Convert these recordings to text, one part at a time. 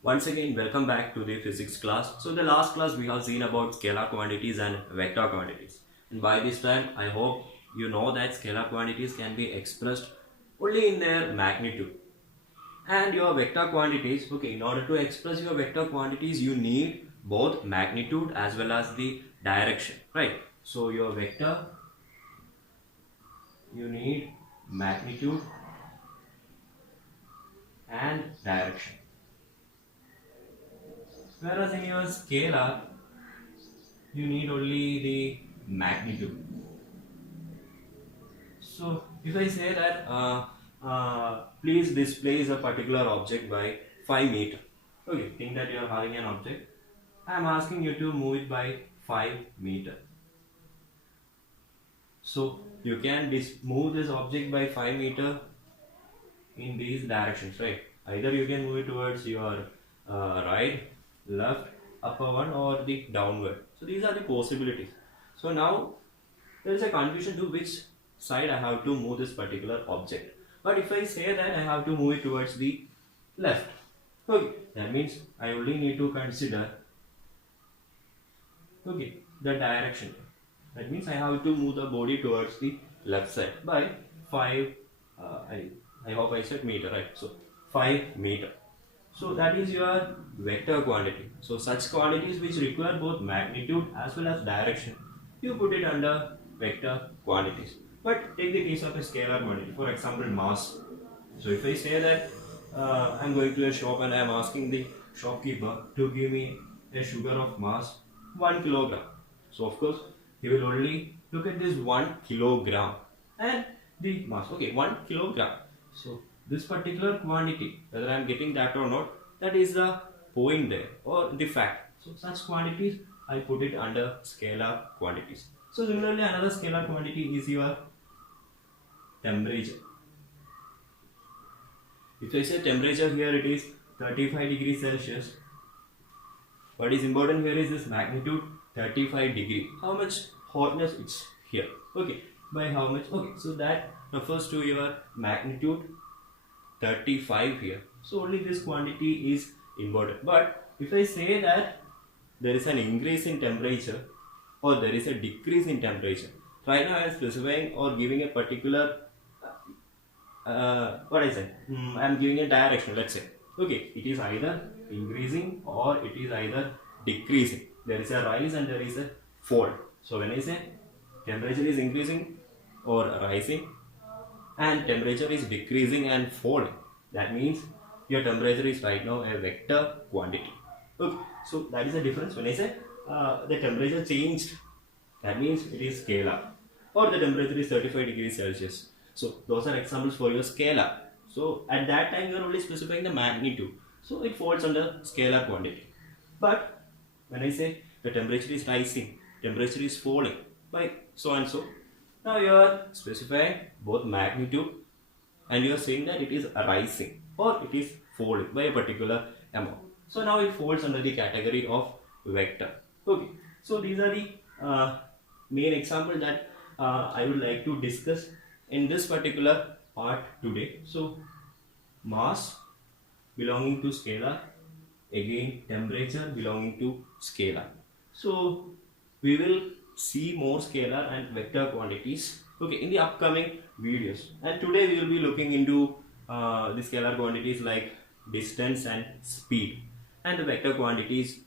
Once again, welcome back to the physics class. So, in the last class, we have seen about scalar quantities and vector quantities. And by this time, I hope you know that scalar quantities can be expressed only in their magnitude. And your vector quantities, okay, in order to express your vector quantities, you need both magnitude as well as the direction, right? So, your vector, you need magnitude and direction. Whereas in your scalar, you need only the magnitude. So if I say that please displace a particular object by 5 meter. Okay, think that you are having an object. I am asking you to move it by 5 meter. So you can move this object by 5 meter in these directions, right? Either you can move it towards your right, left, upper one, or the downward. So these are the possibilities. So now there is a confusion to which side I have to move this particular object. But if I say that I have to move it towards the left, okay, that means I only need to consider the direction. That means I have to move the body towards the left side by 5. I hope I said meter, right? So 5 meter. So that is your vector quantity. So such quantities which require both magnitude as well as direction, you put it under vector quantities. But take the case of a scalar quantity, for example mass. So if I say that I'm going to a shop and I'm asking the shopkeeper to give me a sugar of mass 1 kilogram. So of course he will only look at this 1 kilogram and the mass. Okay, 1 kilogram. So this particular quantity, whether I am getting that or not, that is the point there or the fact. So such quantities I put it under scalar quantities. So similarly another scalar quantity is your temperature. If I say temperature, here it is 35 degrees Celsius. What is important here is this magnitude 35 degree. How much hotness it's here. Okay, by how much? Okay, so that refers to your magnitude 35 here. So only this quantity is important. But if I say that there is an increase in temperature or there is a decrease in temperature, right now I am specifying or giving a particular what I said, I am giving a direction, let's say. Okay, it is either increasing or it is either decreasing. There is a rise and there is a fall. So when I say temperature is increasing or rising and temperature is decreasing and falling, that means your temperature is right now a vector quantity. Okay, so that is the difference. When I say the temperature changed, that means it is scalar, or the temperature is 35 degrees Celsius. So those are examples for your scalar. So at that time you are only specifying the magnitude, so it falls under scalar quantity. But when I say the temperature is rising, temperature is falling by so and so, now you are specifying both magnitude and you are saying that it is rising or it is falling by a particular amount. So now it falls under the category of vector. Okay, so these are the main example that I would like to discuss in this particular part today. So mass belonging to scalar, again temperature belonging to scalar. So we will see more scalar and vector quantities, okay, in the upcoming videos. And today we will be looking into the scalar quantities like distance and speed, and the vector quantities,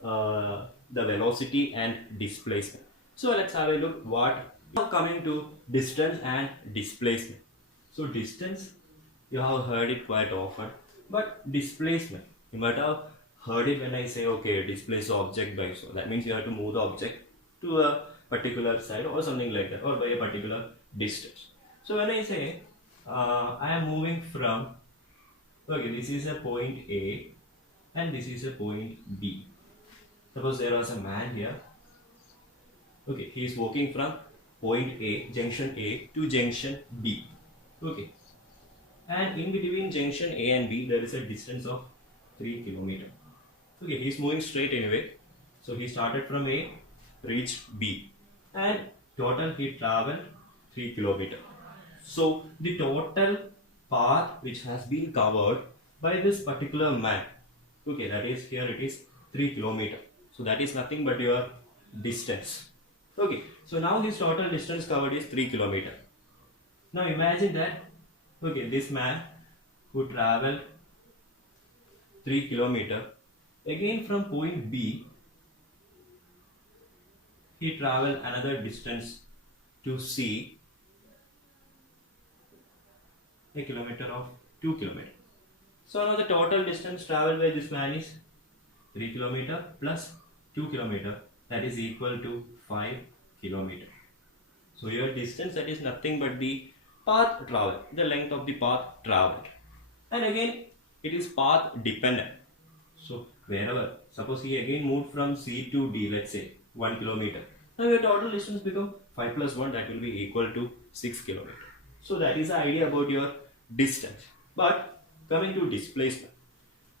the velocity and displacement. So let's have a look what. Now coming to distance and displacement. So distance, you have heard it quite often, but displacement, you might have heard it when I say, okay, displace object by so. That means you have to move the object to a particular side or something like that, or by a particular distance. So when I say I am moving from, okay, this is a point A and this is a point B. Suppose there was a man here. Okay, he is walking from point A, junction A to junction B. Okay, and in between junction A and B there is a distance of 3 kilometers. Okay, he is moving straight anyway. So he started from A, reached B, and total he traveled 3 kilometers. So the total path which has been covered by this particular man Okay, that is here it is 3 kilometer. So that is nothing but your distance. Okay, so now his total distance covered is 3 kilometer. Now imagine that, okay, this man who traveled 3 kilometer, again from point B, he traveled another distance to C, a kilometer of 2 kilometer. So now the total distance traveled by this man is 3 kilometer plus 2 kilometer, that is equal to 5 kilometer. So your distance, that is nothing but the path traveled, the length of the path traveled. And again it is path dependent. So wherever, suppose he again moved from C to D, let's say 1 kilometer. Now your total distance become 5 plus 1, that will be equal to 6 kilometer. So that is the idea about your distance. But coming to displacement.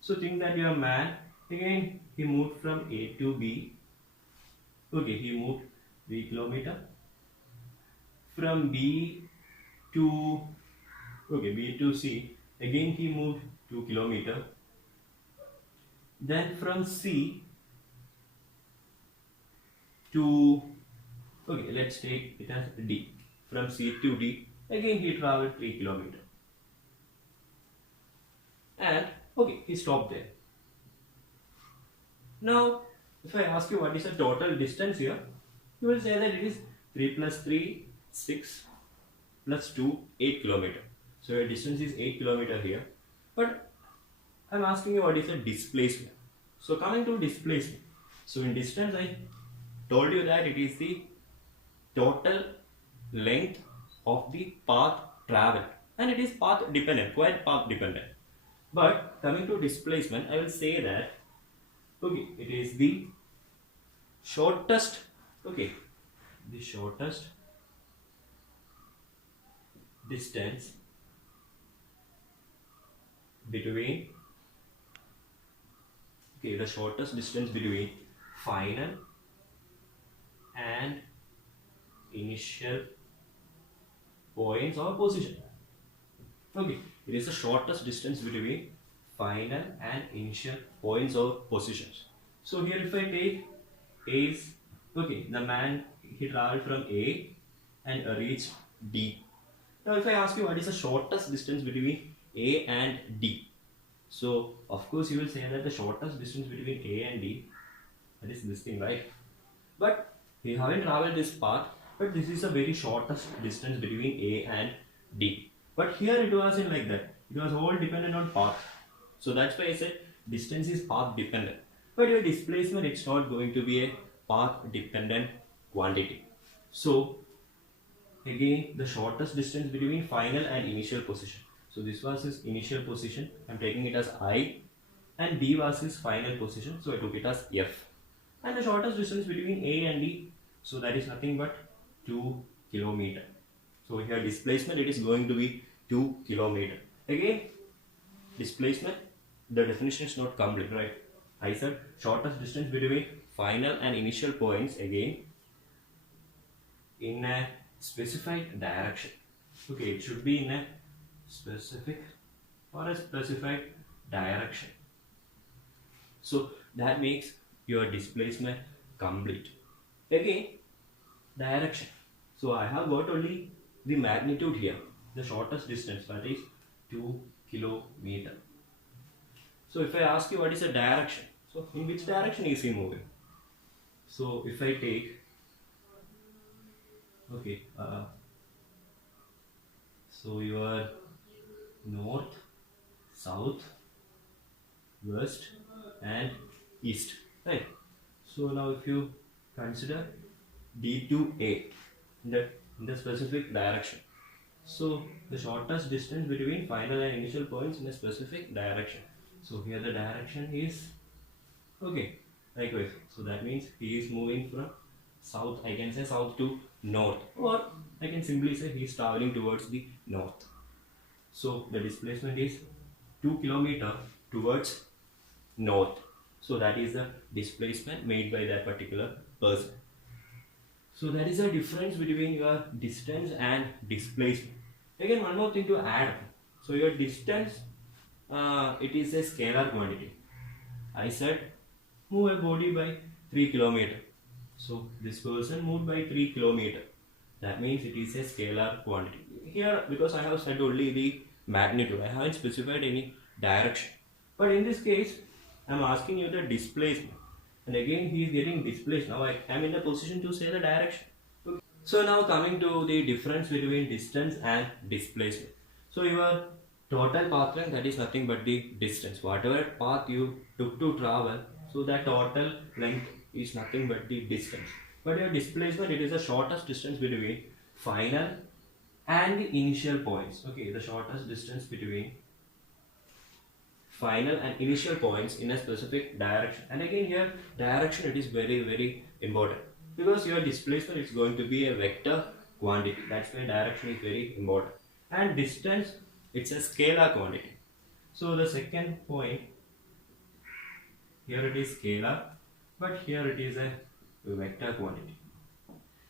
So think that your man, again he moved from A to B. Okay, he moved 3 kilometer. From B to, okay, B to C, again he moved 2 kilometer. Then from C to, okay, let's take it as D. From C to D, again he traveled 3 kilometer. And okay, he stopped there. Now, if I ask you what is the total distance here, you will say that it is 3 plus 3, 6 plus 2, 8 kilometer. So your distance is 8 kilometer here. But I am asking you what is the displacement. So coming to displacement. So in distance I told you that it is the total length of the path traveled. And it is path dependent, quite path dependent. But coming to displacement, I will say that, okay, it is the shortest, okay, the shortest distance between, okay, the shortest distance between final and initial points or position. Okay, it is the shortest distance between final and initial points or positions. So here if I take A is, okay, the man, he traveled from A and reached D. Now if I ask you what is the shortest distance between A and D, so of course you will say that the shortest distance between A and D, that is this thing, right? But we haven't traveled this path, but this is the very shortest distance between A and D. But here it wasn't like that. It was all dependent on path. So that's why I said distance is path dependent. But your displacement, it's not going to be a path dependent quantity. So again, the shortest distance between final and initial position. So this was his initial position. I'm taking it as I, and D was his final position. So I took it as F. And the shortest distance between A and D, so that is nothing but 2 kilometer. So here displacement, it is going to be 2 kilometer. Again, displacement, the definition is not complete, right? I said shortest distance between final and initial points, again in a specified direction. Okay, it should be in a specific or a specified direction. So that makes your displacement complete. Again, direction. So I have got only the magnitude here, the shortest distance, that is 2 kilometer. So if I ask you what is the direction, so in which direction is he moving? So if I take, okay, so your north, south, west and east, right? So now if you consider D to A in the specific direction, so the shortest distance between final and initial points in a specific direction. So here the direction is, okay, likewise. So that means he is moving from south, I can say south to north, or I can simply say he is traveling towards the north. So the displacement is 2 kilometer towards north. So that is the displacement made by that particular person. So that is the difference between your distance and displacement. Again, one more thing to add. So your distance, it is a scalar quantity. I said move a body by 3 kilometer. So this person moved by 3 kilometer. That means it is a scalar quantity. Here, because I have said only the magnitude, I haven't specified any direction. But in this case, I am asking you the displacement. And again, he is getting displaced. Now I am in a position to say the direction. Okay. So now coming to the difference between distance and displacement. So your total path length, that is nothing but the distance. Whatever path you took to travel, so that total length is nothing but the distance. But your displacement, it is the shortest distance between final and the initial points. Okay, the shortest distance between final and initial points in a specific direction. And again here, direction, it is very important, because your displacement is going to be a vector quantity. That's why direction is very important. And distance, it's a scalar quantity. So the second point, here it is scalar, but here it is a vector quantity.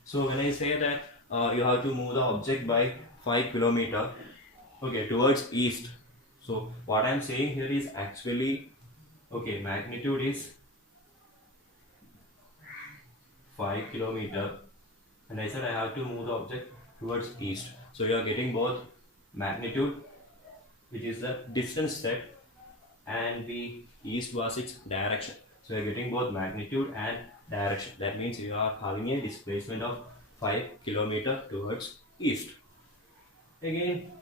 So when I say that you have to move the object by 5 kilometer, okay, towards east. So what I am saying here is actually, okay, magnitude is 5 kilometer, and I said I have to move the object towards east. So you are getting both magnitude, which is the distance set, and the east was its direction. So you are getting both magnitude and direction. That means you are having a displacement of 5 kilometer towards east. Again,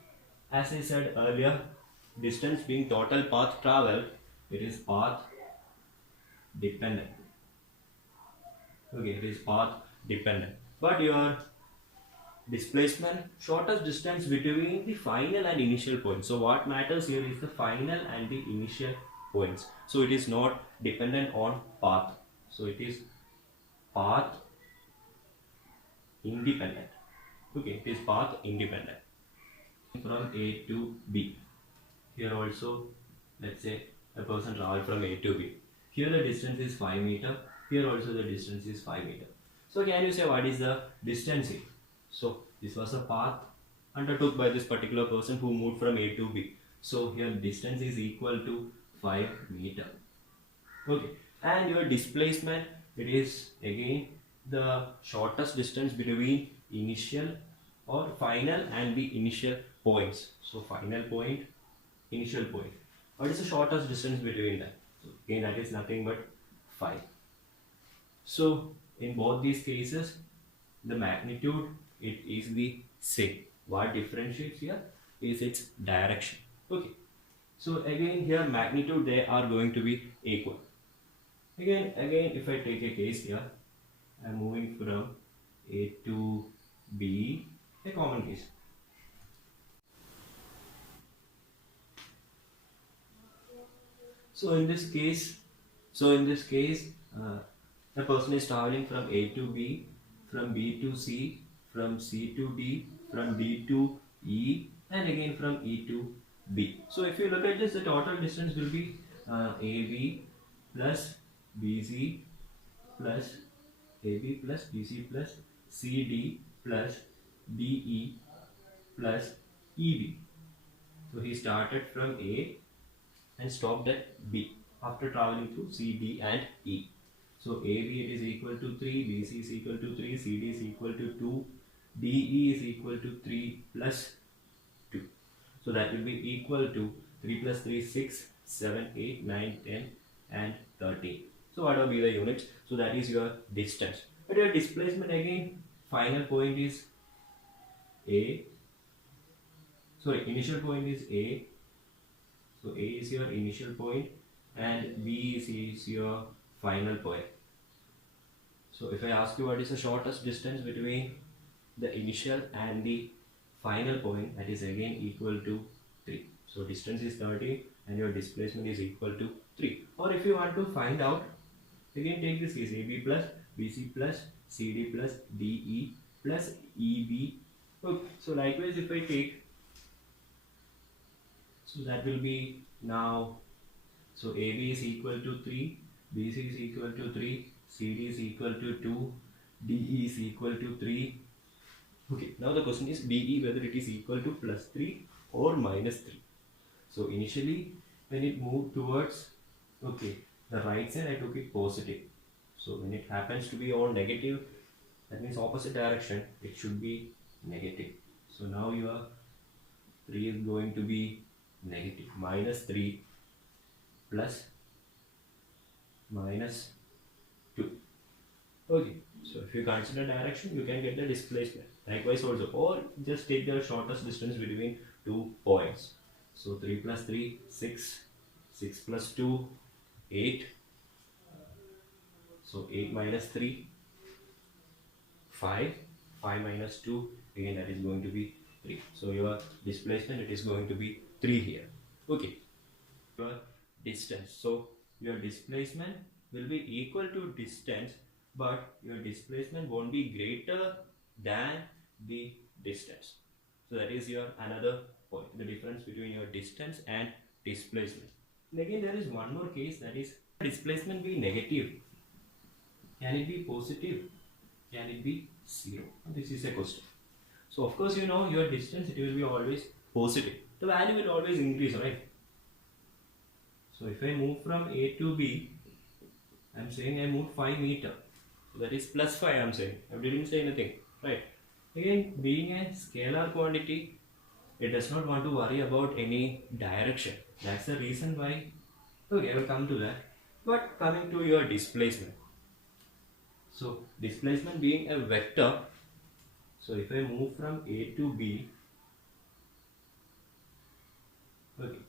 as I said earlier, distance being total path travel, it is path dependent. Okay, it is path dependent. But your displacement, shortest distance between the final and initial points. So what matters here is the final and the initial points. So it is not dependent on path. So it is path independent. Okay, it is path independent. From A to B. Here also, let's say a person traveled from A to B. Here the distance is 5 meter. Here also the distance is 5 meter. So can you say what is the distance here? So this was a path undertook by this particular person who moved from A to B. So here distance is equal to 5 meter. Okay, and your displacement, it is again the shortest distance between initial or final and the initial points. So final point, initial point. What is the shortest distance between them? So again, that is nothing but 5. So in both these cases, the magnitude, it is the same. What differentiates here is its direction. Okay. So again here magnitude, they are going to be equal. Again if I take a case here, I am moving from A to B, a common case. So in this case, the person is traveling from A to B, from B to C, from C to D, from D to E, and again from E to B. So if you look at this, the total distance will be AB plus BC plus AB plus BC plus CD plus DE plus EB. So he started from A and stopped at B after traveling through C, D and E. So AB, it is equal to 3, BC is equal to 3, CD is equal to 2, DE is equal to 3 plus 2. So that will be equal to 3 plus 3, 6, 7, 8, 9, 10 and 13. So what will be the units? So that is your distance. But your displacement, again, final point is A. Sorry, initial point is A. So A is your initial point and B is your final point. So if I ask you what is the shortest distance between the initial and the final point, that is again equal to 3. So distance is 30 and your displacement is equal to 3. Or if you want to find out, again take this case, AB plus BC plus CD plus DE plus EB. Okay. So likewise if I take, so that will be now, so AB is equal to 3, BC is equal to 3, CD is equal to 2, DE is equal to 3. Okay, now the question is DE, whether it is equal to plus 3 or minus 3. So initially when it moved towards, okay, the right side I took it positive. So when it happens to be on negative, that means opposite direction, it should be negative. So now your 3 is going to be negative. Minus 3 plus minus 2. Okay, so if you consider direction, you can get the displacement. Likewise also, or just take the shortest distance between 2 points. So 3 plus 3, 6. 6 plus 2, 8. So 8 minus 3, 5. 5 minus 2, again that is going to be 3. So your displacement, it is going to be 3 here. Okay, your distance. So your displacement will be equal to distance, but your displacement won't be greater than the distance. So that is your another point, the difference between your distance and displacement. And again, there is one more case, that is displacement be negative. Can it be positive? Can it be 0? This is a question. So of course, you know your distance, it will be always positive. The value will always increase, right? So if I move from A to B, I am saying I moved 5 meter. So that is plus 5 I am saying. I didn't say anything, right? Again, being a scalar quantity, it does not want to worry about any direction. That's the reason why, okay, I will come to that. But coming to your displacement. So displacement being a vector, so if I move from A to B, okay,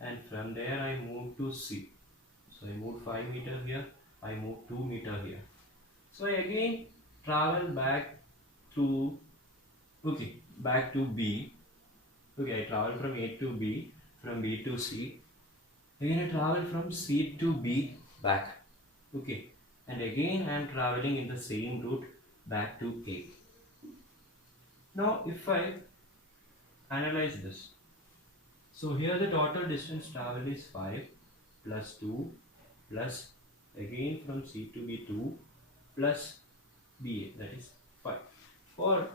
and from there I move to C. So I moved 5 meter here, I moved 2 meter here. So I again travel back to, okay, back to B. Okay, I travel from A to B, from B to C. Again I travel from C to B back. Okay, and again I am traveling in the same route back to A. Now if I analyze this, so here the total distance traveled is 5 plus 2 plus again from C to B 2 plus BA, that is 5. Or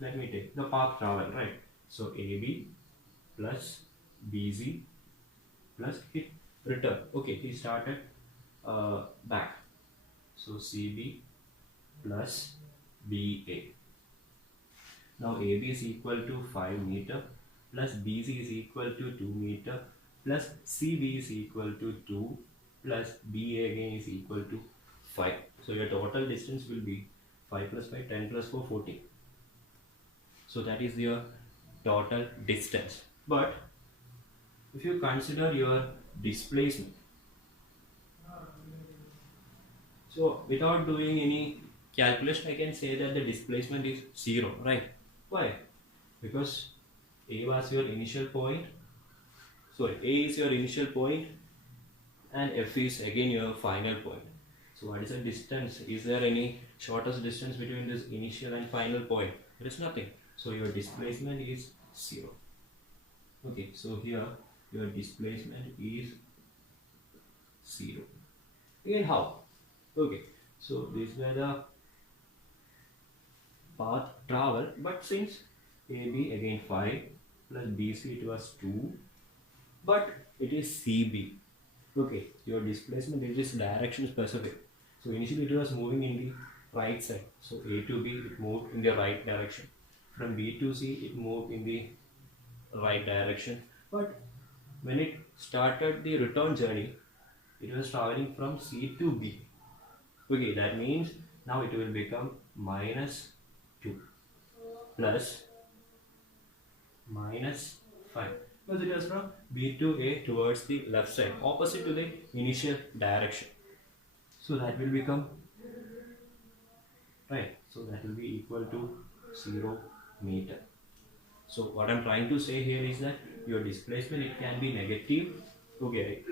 let me take the path travel, right? So AB plus BZ plus hit return. Okay, he started back. So CB plus BA. Now AB is equal to 5 meter plus BC is equal to 2 meter plus CB is equal to 2 plus BA again is equal to 5. So your total distance will be 5 plus 5, 10 plus 4, 14. So that is your total distance. But if you consider your displacement, so without doing any calculation, I can say that the displacement is 0, right? Why? Because A was your initial point, sorry, A is your initial point and F is again your final point. So what is the distance? Is there any shortest distance between this initial and final point? There is nothing. So your displacement is 0. Okay, so here your displacement is 0. Again, how? Okay, so these were the path travel, but since AB again 5 plus BC it was 2, but it is CB. Okay, your displacement is direction specific. So initially it was moving in the right side. So A to B it moved in the right direction. From B to C it moved in the right direction. But when it started the return journey, it was traveling from C to B. Okay, that means now it will become minus 2 plus minus 5. Because it was from B to A towards the left side, opposite to the initial direction. So that will become, right, so that will be equal to 0 meter. So what I'm trying to say here is that your displacement, it can be negative. Okay, right?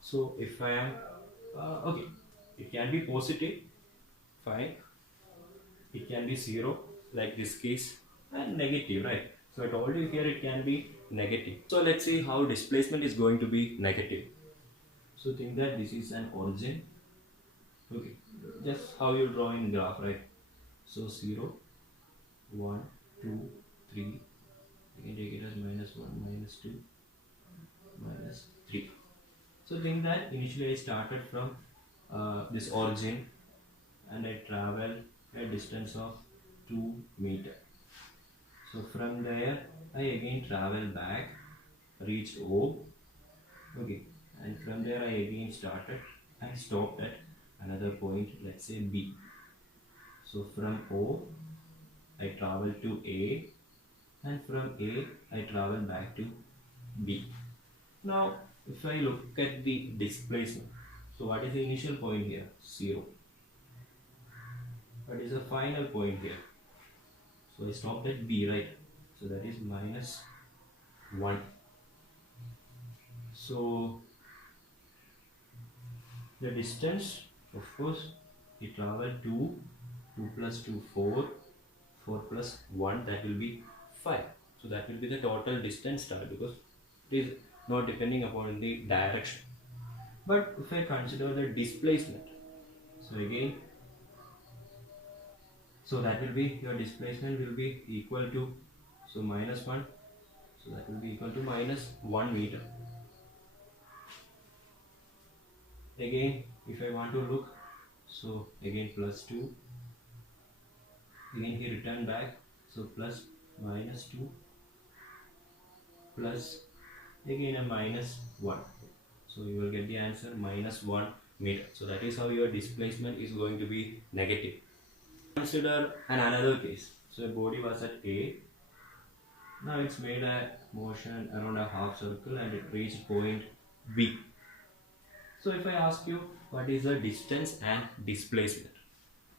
So if I am, okay, it can be positive, fine. It can be 0, like this case, and negative, right? So I told you here it can be negative. So let's see how displacement is going to be negative. So think that this is an origin. Okay, just how you draw in graph, right? So 0, 1, 2, 3. You can take it as minus 1, minus 2, minus 3. So think that initially I started from this origin and I traveled a distance of 2 meter. So from there I again travel back, reached O, okay, and from there I again started. I stopped at another point, let's say B. So from O I travel to A, and from A I travel back to B. Now if I look at the displacement, so what is the initial point here? 0. What is the final point here? So I stopped at B, right? So that is minus 1. So the distance, of course, we travel 2, 2 plus 2, 4, 4 plus 1, that will be 5. So that will be the total distance traveled, because it is not depending upon the direction. But if I consider the displacement, so again, so that will be, your displacement will be equal to, so minus 1, so that will be equal to minus 1 meter. Again, if I want to look, so again plus 2, again he return back, so plus minus 2 plus again a minus 1, so you will get the answer minus 1 meter. So that is how your displacement is going to be negative. Consider another case. So a body was at A, now it's made a motion around a half circle and it reached point B. So if I ask you what is the distance and displacement,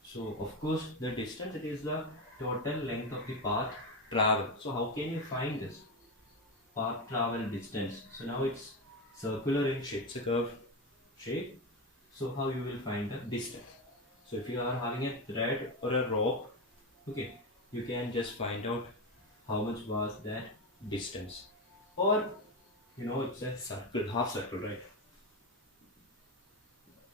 so of course the distance, it is the total length of the path traveled. So how can you find this path travel distance? So now it's circular in shape, it's a curved shape. So how you will find the distance? So if you are having a thread or a rope, okay, you can just find out how much was that distance. Or it's a circle, half circle, right?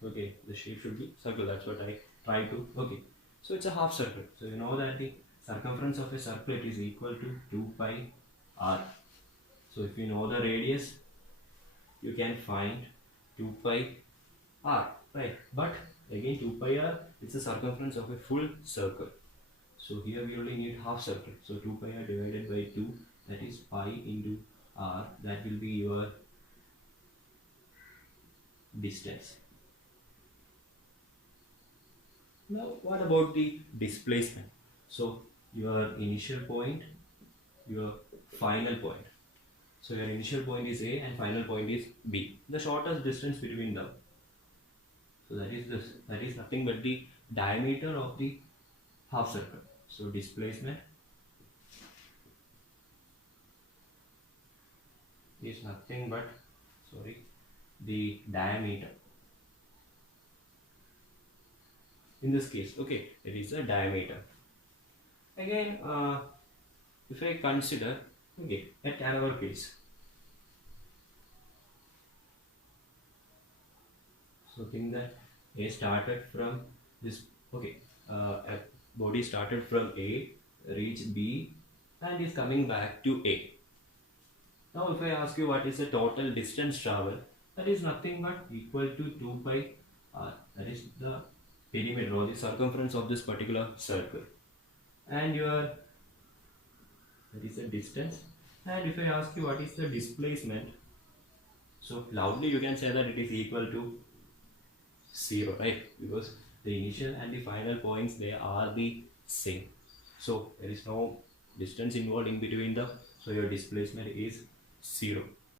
Okay, the shape should be circle, that's what I try to. Okay, so it's a half circle, so you know that the circumference of a circle, it is equal to 2 pi r. So if you know the radius, you can find 2 pi r, right? But again 2 pi r, it's the circumference of a full circle, so here we only need half circle. So 2 pi r divided by 2, that is pi into r, that will be your distance. Now what about the displacement? So your initial point, your final point. So your initial point is A and final point is B. The shortest distance between them. So that is this. That is nothing but the diameter of the half circle. So displacement is nothing but, the diameter. In this case, okay, it is a diameter. Again, if I consider, okay, at another case, so think that A started from this, okay, a body started from A, reached B, and is coming back to A. Now if I ask you what is the total distance traveled, that is nothing but equal to 2 pi r, that is the perimeter or the circumference of this particular circle, and that is the distance. And if I ask you what is the displacement, so loudly you can say that it is equal to 0, right? Because the initial and the final points, they are the same, so there is no distance involved in between them, so your displacement is 0.